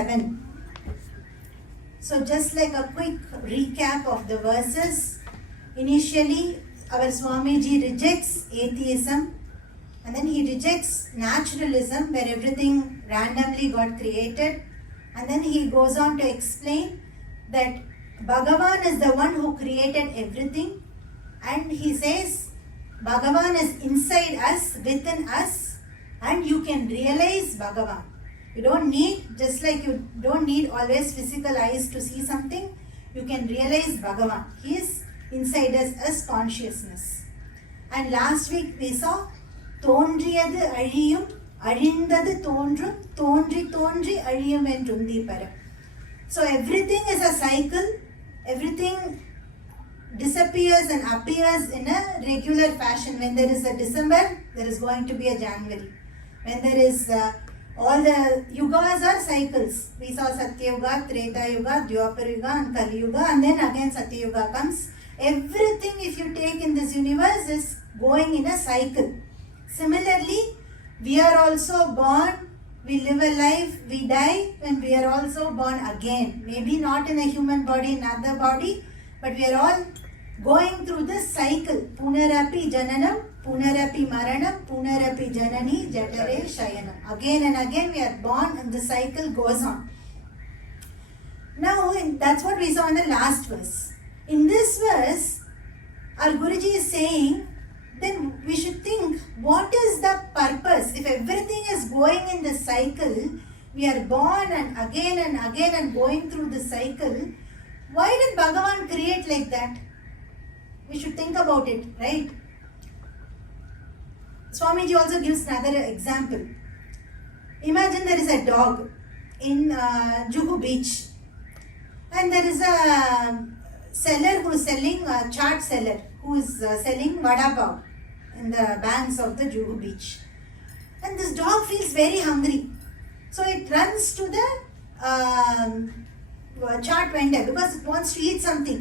7. So just like a quick recap of the verses, initially our Swamiji rejects atheism, and then he rejects naturalism where everything randomly got created, and then he goes on to explain that Bhagavan is the one who created everything, and he says Bhagavan is inside us, within us, and you can realize Bhagavan. You don't need, just like you don't need always physical eyes to see something, you can realize Bhagavan. He is inside us as consciousness. And last week we saw தோன்றியது அழியும் அழிந்தது தோன்றும் தோன்றி தோன்றி அழியும் என்று Undiyar. So everything is a cycle, everything disappears and appears in a regular fashion. When there is a December, there is going to be a January. When there is all the yugas are cycles. We saw Satya Yuga, Treta Yuga, Dwapar Yuga and Kali Yuga, and then again Satya Yuga comes. Everything, if you take in this universe, is going in a cycle. Similarly, we are also born, we live a life, we die, and we are also born again. Maybe not in a human body, in another body, but we are all going through this cycle. Punarapi Jananam, Punarapi Maranam, Punarapi Janani, Jatare Shayanam. Again and again we are born and the cycle goes on. Now that's what we saw in the last verse. In this verse, our Guruji is saying, then we should think, what is the purpose? If everything is going in the cycle, we are born and again and going through the cycle, why did Bhagavan create like that? We should think about it, right? Swamiji also gives another example. Imagine there is a dog in Juhu beach, and there is a seller who is selling, a chaat seller who is selling vada pav in the banks of the Juhu beach. And this dog feels very hungry. So it runs to the chaat vendor because it wants to eat something.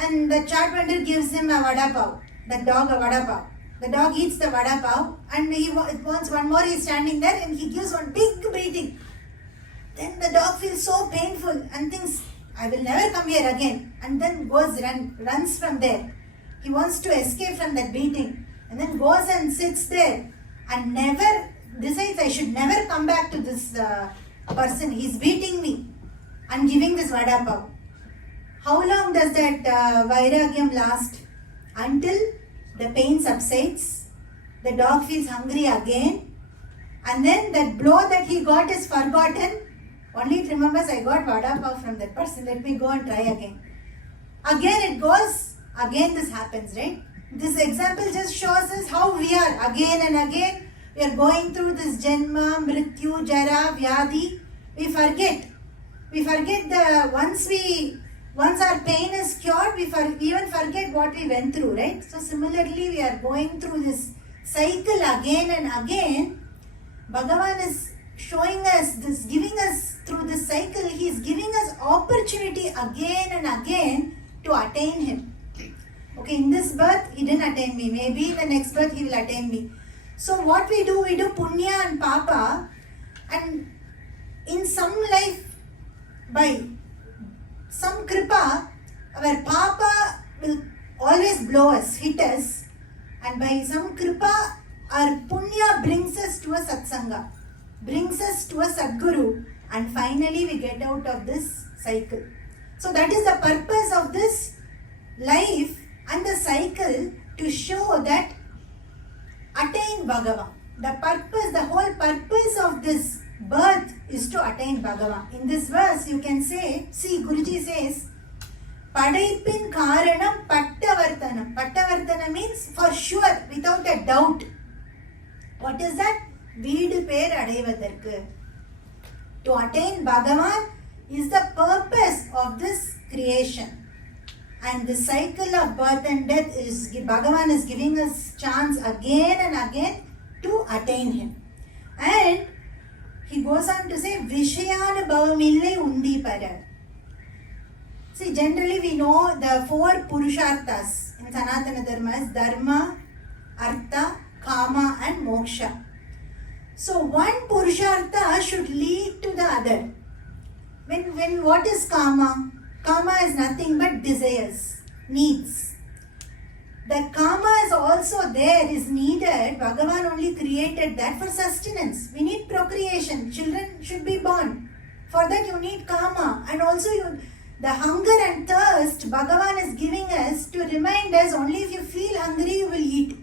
And the chaat vendor gives him a vada pav, the dog a vada pav. The dog eats the vada pav and it wants one more. He is standing there and he gives one big beating. Then the dog feels so painful and thinks, I will never come here again. And then runs from there. He wants to escape from that beating. And then goes and sits there and never decides, I should never come back to this person. He's beating me and giving this vada pav. How long does that vairagyam last? Until the pain subsides, the dog feels hungry again, and then that blow that he got is forgotten. Only it remembers, I got vada pav from that person, let me go and try again. Again it goes, again this happens, right? This example just shows us how we are again and again. We are going through this janma, mrityu, jara, vyadhi. We forget once our pain is cured, we even forget what we went through, right? So similarly, we are going through this cycle again and again. Bhagavan is showing us this, giving us through this cycle, he is giving us opportunity again and again to attain him. Okay, in this birth, he didn't attain me. Maybe in the next birth, he will attain me. So what we do punya and papa, and in some life, by some kripa, our papa will always blow us, hit us, and by some kripa, our punya brings us to a satsanga, brings us to a sadguru, and finally we get out of this cycle. So that is the purpose of this life and the cycle, to show that attain Bhagavan. The whole purpose of this birth is to attain Bhagavan. In this verse, you can say, see, Guruji says, Padaipin Karanam Pattavartanam. Pattavartana means for sure, without a doubt. What is that? Veedu per adaivadarku. To attain Bhagavan is the purpose of this creation. And the cycle of birth and death is, Bhagavan is giving us chance again and again to attain him. And he goes on to say, Vishayanubhavamille Undiyar. See, generally we know the 4 Purusharthas in Sanatana Dharma is Dharma, Artha, Kama and Moksha. So one Purushartha should lead to the other. When what is karma? Karma is nothing but desires, needs. The karma is also there, is needed. Bhagavan only created that for sustenance. We need procreation. Children should be born. For that you need karma. And also the hunger and thirst Bhagavan is giving us to remind us only if you feel hungry you will eat.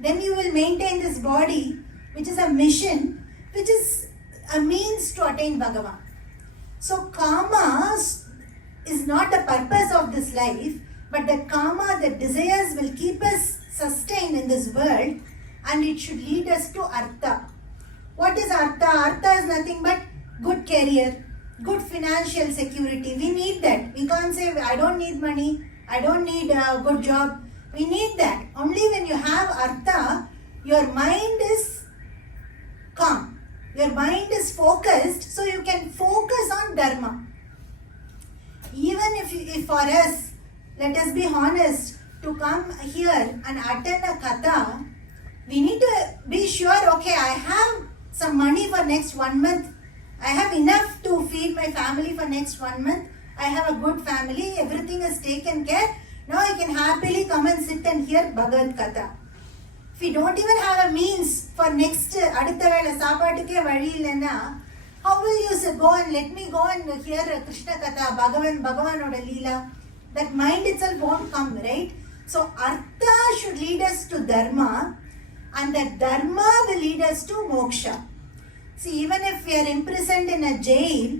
Then you will maintain this body, which is a mission, which is a means to attain Bhagavan. So karma is not the purpose of this life, but the karma, the desires will keep us sustained in this world, and it should lead us to artha. What is artha? Artha is nothing but good career, good financial security. We need that. We can't say, I don't need money, I don't need a good job. We need that. Only when you have artha, your mind is calm. Your mind is focused, so you can focus on dharma. Even if for us, let us be honest, to come here and attend a katha, we need to be sure, okay, I have some money for next 1 month. I have enough to feed my family for next 1 month. I have a good family, everything is taken care. Now I can happily come and sit and hear Bhagavad Katha. If we don't even have a means for next adutha vela saapatuke vazhi illana, how will you go and let me go and hear Krishna Katha, Bhagavanoda Leela? That mind itself won't come, right? So artha should lead us to dharma, and that dharma will lead us to moksha. See, even if we are imprisoned in a jail,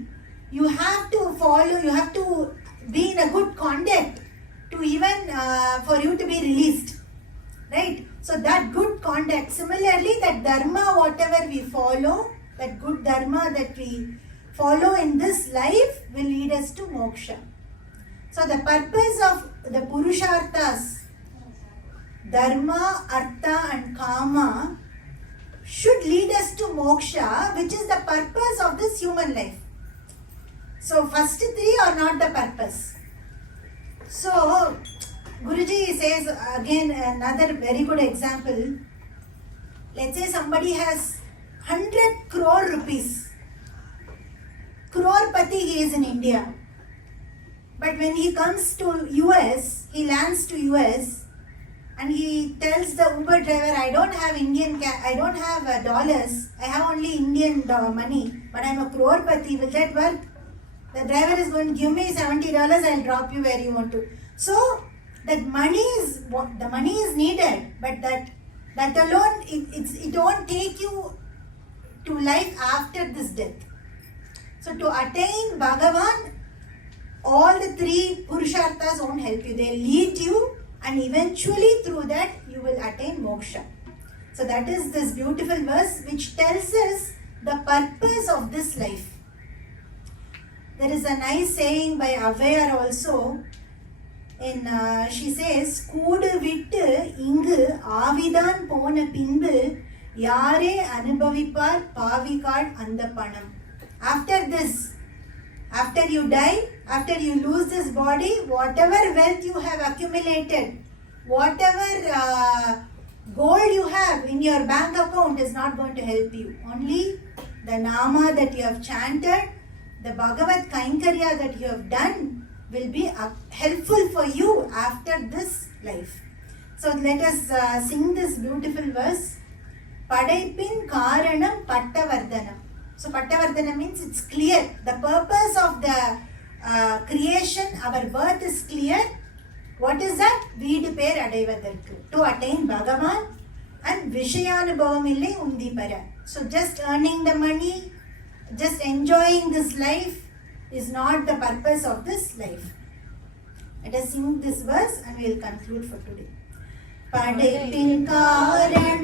you have to follow, you have to be in a good conduct to even for you to be released, right? So that good conduct, similarly that dharma, whatever we follow, that good dharma that we follow in this life will lead us to moksha. So the purpose of the Purusharthas, dharma, artha and kama, should lead us to moksha, which is the purpose of this human life. So first three are not the purpose. So Guruji says again another very good example. Let's say somebody has 100 crore rupees. Crorepati he is in India. But when he comes to US, he lands to US and he tells the Uber driver, I don't have I don't have dollars. I have only Indian money. But I'm a crorepati. Will that work? The driver is going to give me $70. I'll drop you where you want to. So that money is what the money is needed, but that alone it won't take you to life after this death. So to attain Bhagavan, all the three Purusharthas won't help you. They lead you, and eventually through that you will attain moksha. So that is this beautiful verse which tells us the purpose of this life. There is a nice saying by Avayar also. She says, Koodu vittu ingu avidan pona pinbu yare anubhavipar pavikad andha panam. After this, after you die, after you lose this body, whatever wealth you have accumulated, whatever gold you have in your bank account is not going to help you. Only the nama that you have chanted, the Bhagavad Kainkarya that you have done will be helpful for you after this life. So let us sing this beautiful verse. Padaipin Karanam Pattavardhanam. So Pattavardhana means it's clear. The purpose of the creation, our birth is clear. What is that? Veedu per adaivadarku. To attain Bhagavan and Vishayanubhavamille Undiyar. So just earning the money, just enjoying this life is not the purpose of this life. Let us sing this verse and we will conclude for today. Padaipin Karanam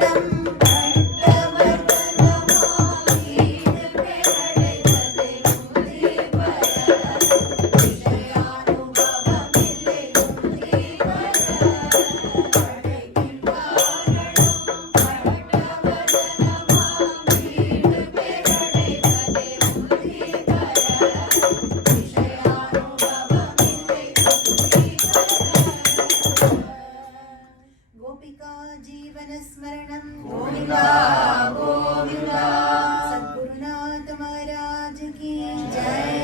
Pattavardhanam. Gopika Jeevana Smaranam Govinda Jai